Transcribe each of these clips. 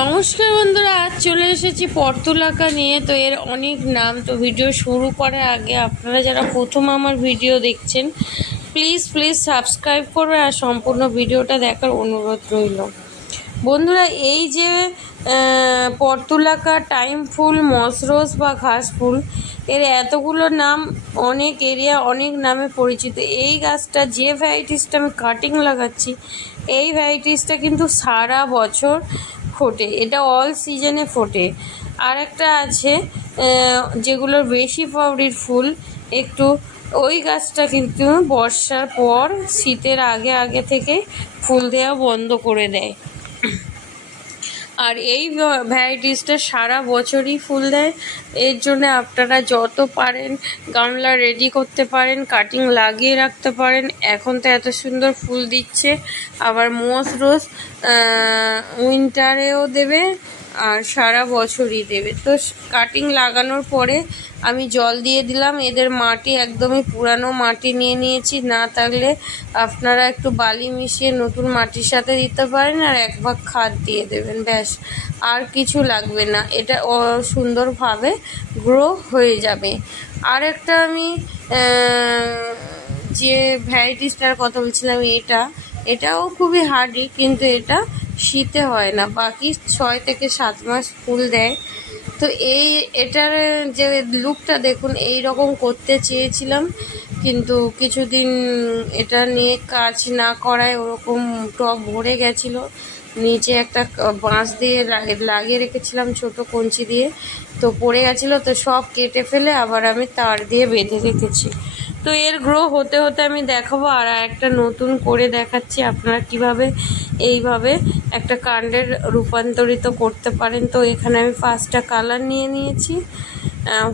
নমস্কার বন্ধুরা, আজ চলে এসেছি পর্তুলাকা নিয়ে। তো এর অনেক নাম। তো ভিডিও শুরু করার আগে আপনারা যারা প্রথম আমার ভিডিও দেখছেন প্লিজ সাবস্ক্রাইব করবে আর সম্পূর্ণ ভিডিওটা দেখার অনুরোধ রইল। বন্ধুরা, এই যে পর্তুলাকা, টাইম ফুল, মসরোজ বা ঘাস ফুল, এর এতগুলো নাম, অনেক এরিয়া অনেক নামে পরিচিত। এই গাছটা, যে ভ্যারাইটিসটা আমি কাটিং লাগাচ্ছি, এই ভ্যারাইটিসটা কিন্তু সারা বছর ফোটে, এটা অল সিজনে ফোটে। আর একটা আছে যেগুলোর বেশি পাপড়ির ফুল একটু, ওই গাছটা কিন্তু বর্ষার পর শীতের আগে থেকে ফুল দেওয়া বন্ধ করে দেয়। আর এই ভ্যারাইটিসটা সারা বছরই ফুল দেয়। এর জন্য আপনারা যত পারেন গামলা রেডি করতে পারেন, কাটিং লাগিয়ে রাখতে পারেন। এখন তো এত সুন্দর ফুল দিচ্ছে। আবার মসরোজ উইন্টারেও দেবে আর সারা বছরই দেবে। তো কাটিং লাগানোর পরে আমি জল দিয়ে দিলাম। এদের মাটি একদমই পুরানো মাটি নিয়ে নিয়েছি, না থাকলে আপনারা একটু বালি মিশিয়ে নতুন মাটির সাথে দিতে পারেন আর এক ভাগ খাদ দিয়ে দেবেন, ব্যাস, আর কিছু লাগবে না। এটা সুন্দরভাবে গ্রো হয়ে যাবে। আর একটা আমি যে ভ্যারাইটিসটার কথা বলছিলাম, এটাও খুবই হার্ডি, কিন্তু এটা শীতে হয় না, বাকি 6 থেকে 7 মাস ফুল দেয়। তো এটার যে লুকটা দেখুন, এই রকম করতে চেয়েছিলাম, কিন্তু কিছুদিন এটা নিয়ে কাজ না করায় ওরকম টব ভরে গেছিল। নিচে একটা বাঁশ দিয়ে লাগিয়ে রেখেছিলাম ছোট কঞ্চি দিয়ে, তো পড়ে গেছিলো, তো সব কেটে ফেলে আবার আমি তার দিয়ে বেঁধে রেখেছি। তো এর গ্রো হতে হতে আমি দেখাবো আর একটা নতুন করে দেখাচ্ছি আপনারা কিভাবে এইভাবে একটা কাণ্ডের রূপান্তরিত করতে পারেন। তো এখানে আমি 5টা কালার নিয়ে নিয়েছি।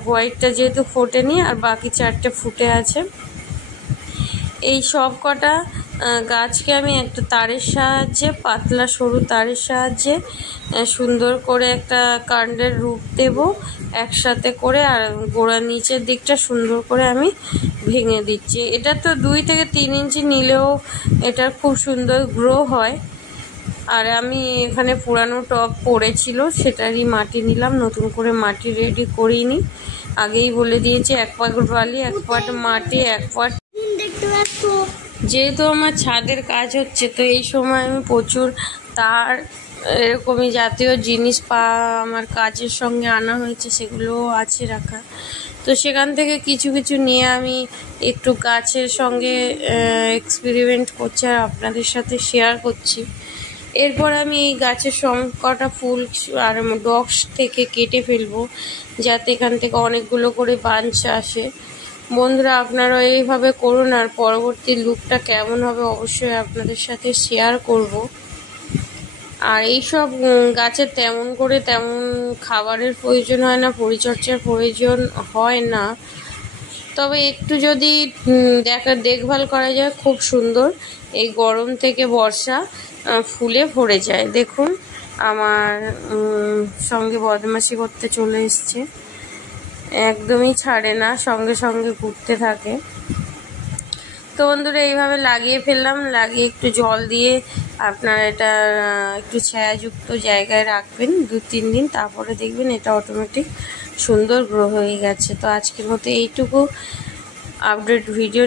হোয়াইটটা যেহেতু ফোটেনি আর বাকি 4টে ফুটে আছে। এই সব কটা গাছকে আমি একটা তারের সাহায্যে, পাতলা সরু তারের সাহায্যে সুন্দর করে একটা কাণ্ডের রূপ দেব একসাথে করে। আর গোড়ার নিচের দিকটা সুন্দর করে আমি ভেঙে দিচ্ছি। এটা তো 2 থেকে 3 ইঞ্চি নিলেও এটা খুব সুন্দর গ্রো হয়। আর আমি এখানে পুরানো টব পড়েছিল, সেটারই মাটি নিলাম, নতুন করে মাটি রেডি করিনি। আগেই বলে দিয়েছি 1 পাট বালি, 1 পাট মাটি, 1 পাট। যেহেতু আমার ছাদের কাজ হচ্ছে, তো এই সময় আমি প্রচুর তার এরকমই জাতীয় জিনিস আমার কাজের সঙ্গে আনা হয়েছে, সেগুলোও আছে রাখা। তো সেখান থেকে কিছু নিয়ে আমি একটু গাছের সঙ্গে এক্সপেরিমেন্ট করছি আর আপনাদের সাথে শেয়ার করছি। এরপর আমি এই গাছের সবকটা ফুল আর ডগস থেকে কেটে ফেলবো, যাতে এখান থেকে অনেকগুলো করে বাঞ্চ আসে। বন্ধুরা, আপনারা এইভাবে করুন, আর পরবর্তী লুকটা কেমন হবে অবশ্যই আপনাদের সাথে শেয়ার করব। আর এইসব গাছের তেমন খাবারের প্রয়োজন হয় না, পরিচর্যার প্রয়োজন হয় না, তবে একটু যদি দেখভাল করা যায় খুব সুন্দর এই গরম থেকে বর্ষা ফুলে ভরে যায়। দেখুন আমার সঙ্গে বদমাশি করতে চলে এসছে, একদমই ছাড়ে না, সঙ্গে ঘুরতে থাকে। তো বন্ধুরা, এইভাবে লাগিয়ে ফেললাম, লাগিয়ে একটু জল দিয়ে আপনারা এটা একটু ছায়াযুক্ত জায়গায় রাখবেন 2-3 দিন, তারপরে দেখবেন এটা অটোমেটিক সুন্দর গ্রো হয়ে গেছে। তো আজকের মতো এইটুকু আপডেট ভিডিও।